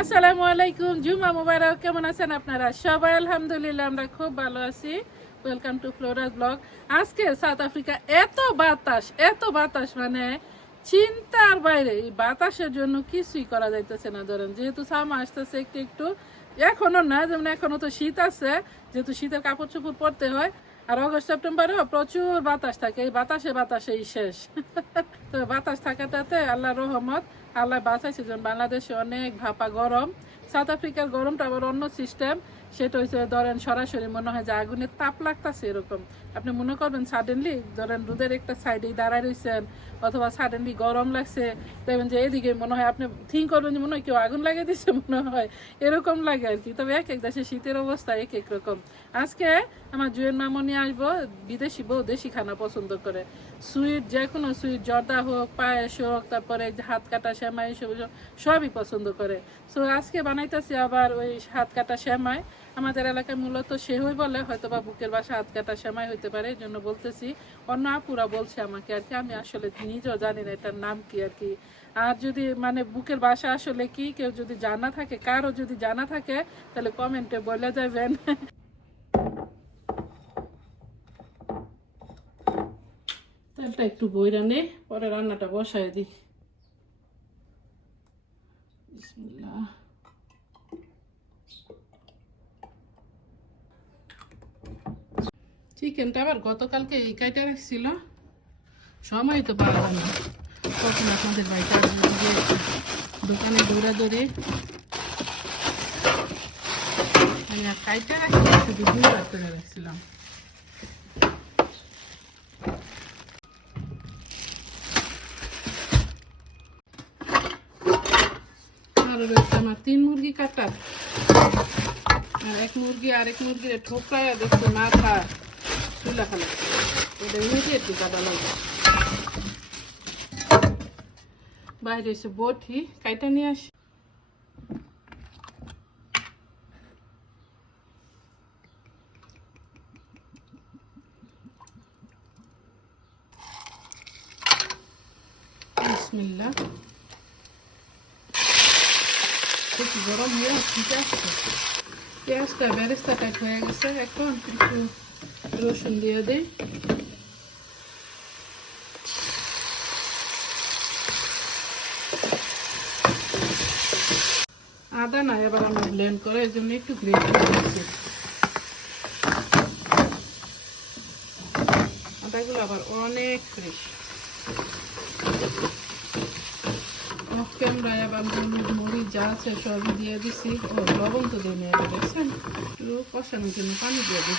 আসসালামু আলাইকুম, জুমা মোবারক। কেমন আছেন আপনারা? সবাই আলহামদুলিল্লাহ, আমরা খুব ভালো আছি। ওয়েলকাম টু ফ্লোরাস ব্লগ আজকে সাউথ আফ্রিকা এত বাতাস এত বাতাস মানে চিন্তার বাইরে। এই বাতাসের জন্য কিছুই করা যাইতেছে না, ধরেন। যেহেতু সামা আসতেছে, একটু একটু, এখনও না, যেমন এখনও তো শীত আছে, যেহেতু শীতের কাপড় চোপড় পরতে হয়। আর অগস্ট সেপ্টেম্বরেও প্রচুর বাতাস থাকে, এই বাতাসে বাতাসেই শেষ। তো বাতাস থাকাটাতে আল্লাহ রহমত আল্লাহ বাঁচাইছে যেমন বাংলাদেশে অনেক ভাপা গরম সাউথ আফ্রিকার গরমটা আবার অন্য সিস্টেম সেটা হচ্ছে ধরেন সরাসরি মনে হয় যে আগুনের তাপ লাগতেছে এরকম। আপনি মনে করবেন সাডেনলি ধরেন রোদের একটা সাইডেই দাঁড়ায় রয়েছেন অথবা সাডেনলি গরম লাগছে, দেখবেন যে এদিকে মনে হয় আপনি থিঙ্ক করবেন যে মনে হয় কেউ আগুন লাগিয়ে দিচ্ছে মনে হয়। এরকম লাগে আর কি। তবে এক এক দেশে শীতের অবস্থা এক এক রকম। আজকে আমার জুয়েন মামনি আসব, বিদেশি বউ দেশি খানা পছন্দ করে। সুইট, যে কোনো সুইট, জর্দা হোক, পায়েস হোক, তারপরে হাত কাটা শ্যামাই সব সবই পছন্দ করে। সো আজকে বানাইতেছি আবার ওই হাত কাটা শ্যামাই আমাদের এলাকায় মূলত সেহই বলে হয়তো বা বুকের বাসা হাত কাটা শ্যামাই হইতে পারে এই জন্য বলতেছি, অন্য আপুরা বলছে আমাকে আর কি, আমি আসলে নিজেও জানি না এটার নাম কি আর কি। আর যদি মানে বুকের বাসা আসলে কি, কেউ যদি জানা থাকে কারও যদি জানা থাকে, তাহলে কমেন্টে বলে যাবেন তেলটা একটু বইরা নে, পরে রান্নাটা বসায় দিই। বিসমিল্লাহ। চিকেনটা আবার গতকালকে এই কাইটা রাখছিল সময় তো পারলাম না তখন আপনাদের বাড়িতে দোকানে দৌড়া দৌড়ে। আমি আর কাইটা শুধু করে রাখছিলাম। তিন মুরগি কাটা। আর এক মুরগি আরেক মুরগির ঠোকরায় দেখছ মাথা। চুলা খালে ওটা ইমিডিয়েটলি কাটা লাগবে বাইরে এসে বটি, কাইটা নিয়ে আসি। বিসমিল্লাহ। একটু গরম হয়ে আছে পেঁয়াজটা বেরেস্তা টাইপ হয়ে গেছে একটু রসুন দিয়ে দিই আদা না এবার আমরা ব্লেন্ড করে এর জন্য একটু গ্রেভি দিচ্ছি আদাগুলো আবার অনেক ফ্রেশ আবার সবই দিয়ে দিছি ও লবণ তো দিয়ে নিয়ে দেখছেন একটু কষানোর জন্য পানি দিয়ে দিই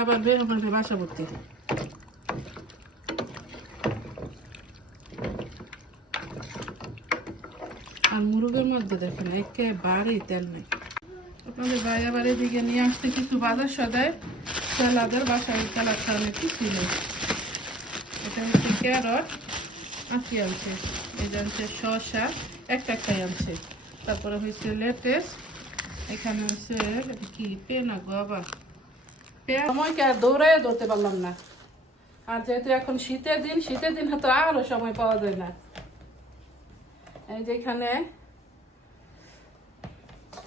আবার বের ওখানে বাসা ভর্তি আর মুরগের মধ্যে দেখেন, একেবারেই তেল নেই। আপনাদের ভাই আবার এদিকে নিয়ে আসতে কিছু বাজার সদায়। স্যালাদের বাসায় স্যালাদ খাওয়ানো কিছুই নেই। এটা হচ্ছে ক্যারট, আঁকি আনছে। এই যে আনছে শসা, একটা একটাই আনছে। তারপরে হয়েছে লেটেস এখানে হচ্ছে কি, পেনা গবা সময়কে আর দৌড়ায় ধরতে পারলাম না। আর যেহেতু এখন শীতের দিন শীতের দিন তো আরও সময় পাওয়া যায় না। এই যে এখানে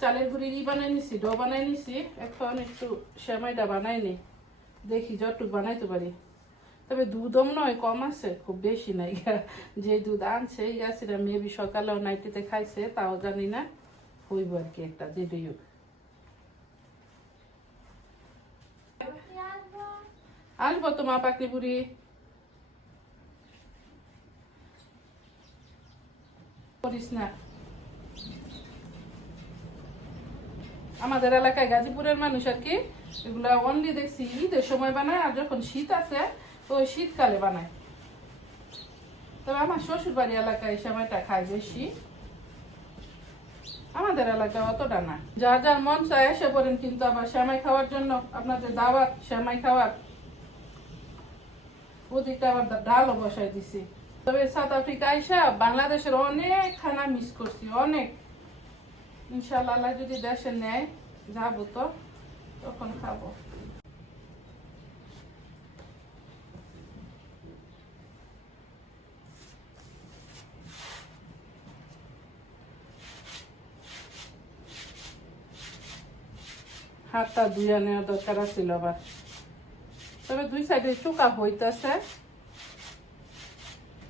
চালের গুঁড়ি ই বানাই নিছি, ডো বানাই নিছি। এখন একটু সেমাইটা বানাই নি দেখি যতটুকু বানাইতে পারি। তবে দুধও নয় কম আছে, খুব বেশি নাই। যে দুধ আনছে, ইয়াসিরা মেবি সকালেও নাইটিতে খাইছে, তাও জানি না। হইব আর কি একটা যেটাই হোক। আসব তো মা পাকড়ি বুড়ি আমাদের এলাকায় গাজীপুরের মানুষ আর কি অনলি দেখছি ঈদের সময় বানায় আর যখন শীত আছে ওই শীতকালে বানায়। তবে আমার শ্বশুর বাড়ি এলাকায় এই সময়টা খায় বেশি। আমাদের এলাকায় অতটা না। যার যার মন চায় এসে পড়েন কিন্তু আবার শ্যামাই খাওয়ার জন্য। আপনাদের দাওয়াত, শ্যামাই খাওয়ার। আবার দা- ডালও বসাই দিছি। তবে সাউথ আফ্রিকা আইসা বাংলাদেশের অনেক খানা মিস করছি, অনেক। ইনশাল্লাহ যদি দেশে নেয়, যাব তো, তখন খাব। হাতটা ধুয়ে নেওয়া দরকার ছিল আবার। তবে দুই সাইডে চোকা হইতেছে।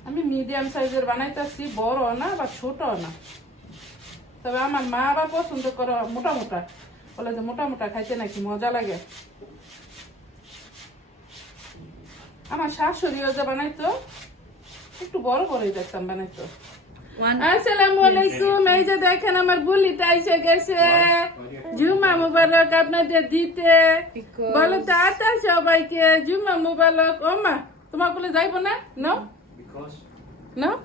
আমি মিডিয়াম সাইজের বানাইতেছি, বড় না বা ছোট না। তবে আমার মা আবার পছন্দ করে মোটা মোটা। বলে যে মোটা মোটা খাইতে নাকি মজা লাগে। আমার শাশুড়িও যে বানাইতো, একটু বড় বড়ই দেখতাম বানাইতো। আসসালামু আলাইকুম এই যে দেখেন আমার বুলিটা এসে গেছে। জুমা মুবারক আপনাদের দিতে। বলো তো আতা সবাইকে জুমা মুবারক। ও মা তোমার বলে যাইবো না? নাও নাও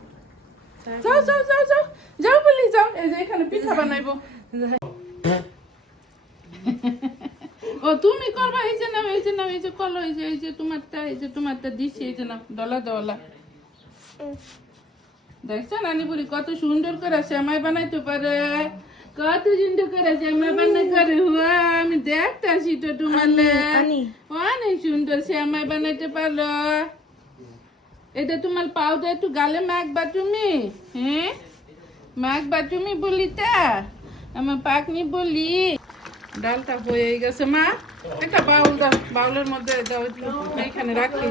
যাও যাও যাও যাও। যাও বলি যাও। এই যে এখানে পিঠা বানাইবো। ও তুমি করবা এই যে নাও এই যে নাও এই যে কলো এই যে এই যে তোমারটা এই যে তোমারটা দিছি এই যে নাও ডলা ডলা দেখছ নানি বুড়ি কত সুন্দর করে শ্যামাই বানাইতে পারে। কত সুন্দর করে শ্যামাই বানাই করে হুয়া আমি দেখতেছি তো তোমার অনেক সুন্দর শ্যামাই বানাইতে পারো। এটা তোমার পাউডার একটু গালে মাখবা তুমি হ্যাঁ? মাখবা তুমি বলি তা আমার পাকনি বলি। ডালটা হয়ে গেছে মা। একটা বাউল দাও বাউলের মধ্যে দাও এইখানে রাখি।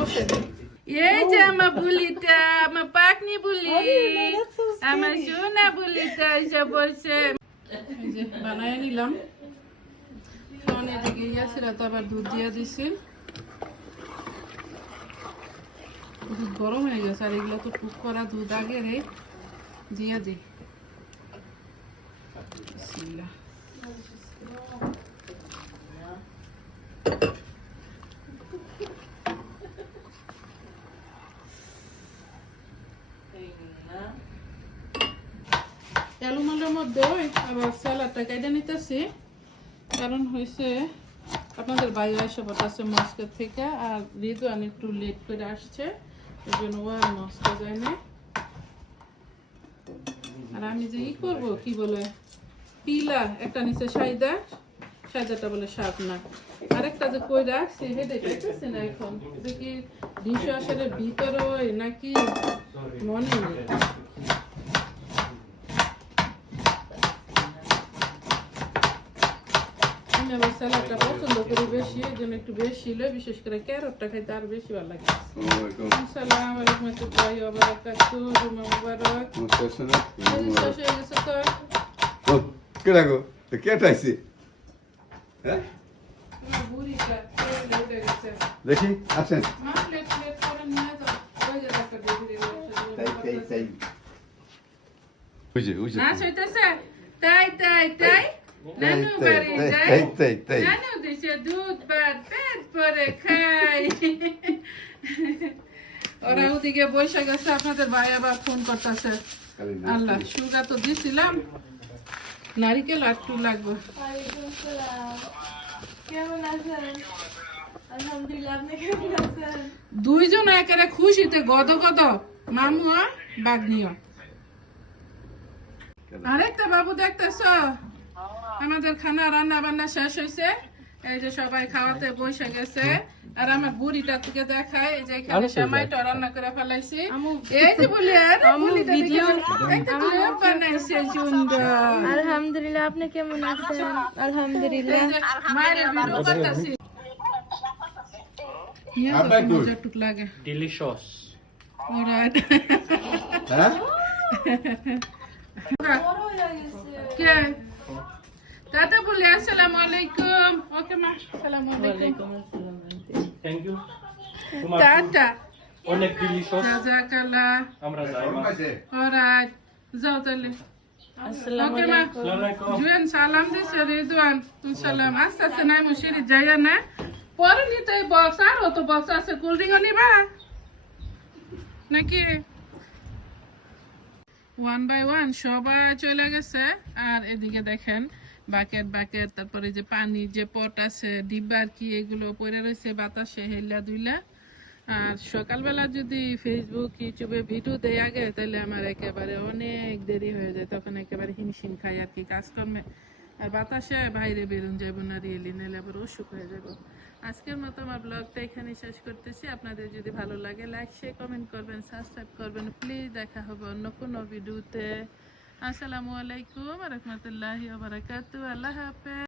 বসে দিই। এই যে আমার বুলিটা আমার পাকনি বুলি আমার সোনা বুলিটা এসে বলছে এই যে বানায় নিলাম তখন এদিকে ইয়াসিরা তো আবার দুধ দিয়া দিছি দুধ গরম হয়ে গেছে আর এগুলো তো টুক করা দুধ আগে রে দিয়া দি বিসমিল্লাহ। অ্যালুমালের মধ্যে আবার স্যালাডটা কেটে নিতেছি। কারণ হয়েছে আপনাদের বাইরে এসে বসাচ্ছে মস্কো থেকে, আর রিদওয়ান একটু লেট করে আসছে। এই জন্য ও আর মস্কো যায় না আর আমি যে ই করব, কি বলে পিলা একটা নিচে সাইদা। সাইদাটা বলে সাপ না আরেকটা যে কই রাখছি হেঁটে দেখতেছি না এখন? দেখি, ডিশ আসলে ভিতরে ওই নাকি মনে নেই আমি আবার স্যালাডটা পছন্দ করি বেশি এই জন্য একটু বেশি হলে বিশেষ করে ক্যারটটা খাইতে আরও বেশি ভালো লাগে। আসসালামু। আলাইকুম রহমতুল্লাহি ওয়া বারাকাতুহু জুমা মুবারক। এই যে শেষ হয়ে গেছে তো। কেডা গো? তো কেটাইছি হ্যাঁ? আমার বুড়িটা তেল উঠে গেছে। দেখি আসেন। মা প্লেট প্লেট করে নিয়ে যাও। ওই যে একটা দেখি তাই তাই তাই। তাই নানু দিছে দুধ ভাত পেট ভরে খাই ওরা ওদিকে বসে গেছে আপনাদের ভাই আবার ফোন করতেছে আল্লাহ সুগা তো দিছিলাম নারিকেল আটটু লাগবে কেমন আছেন আলহামদুলিল্লাহ আপনি কেমন আছেন দুইজন একেবারে খুশিতে গদ গদ মামুয়া বাগনিও আরেকটা বাবু দেখতেছ আমাদের খানা রান্না বান্না শেষ হয়েছে। এই যে সবাই খাওয়াতে বসে গেছে। আর আমার বুড়িটা থেকে দেখায়। এই যে এখানে সময়টা রান্না করে ফেলাইছি। এই যে বলি আর বুড়িটা ভিডিও বানাইছে সুন্দর আলহামদুলিল্লাহ আপনি কেমন আছেন? আলহামদুলিল্লাহ। মায়ের ভিডিও করতেছি. হ্যাঁ? কে? দাদা বলে আসসালামু আলাইকুম। ওকে মা আসসালামু আলাইকুম। you. তোমার টাটা। অনেক. জাজাকাল্লাহ। আমরা যাই মা। অলরাইট যাও তাহলে। আসসালামু আলাইকুম। জুয়েন সালাম দিছে রিদওয়ান। সালাম আস্তে আস্তে নাই মুশিরি যাইয়া না পরে নিতে বক্স আর তো বক্স আছে কোল্ড নিবা? নাকি? ওয়ান বাই ওয়ান সবাই চলে গেছে। আর এদিকে দেখেন বাকেট বাকেট, তারপরে যে পানি, যে পট আছে ডিব্বার কি, এগুলো পড়ে রয়েছে বাতাসে হেলা দুইলা। আর সকালবেলা যদি ফেসবুক ইউটিউবে ভিডিও দেয় আগে, তাহলে আমার একেবারে অনেক দেরি হয়ে যায়। তখন একেবারে হিমশিম খাই আর কি কাজকর্মে। আর বাতাসে বাইরে বেরোন যাব না রিয়েলি নাহলে আবার অসুখ হয়ে যাব আজকের মতো আমার ব্লগটা এখানে শেষ করতেছি। আপনাদের যদি ভালো লাগে লাইক শেয়ার কমেন্ট করবেন সাবস্ক্রাইব করবেন। প্লিজ দেখা হবে অন্য কোনো ভিডিওতে। আসসালামু আলাইকুম রহমতুল্লাহ বারাকাতু আল্লাহ হাফেজ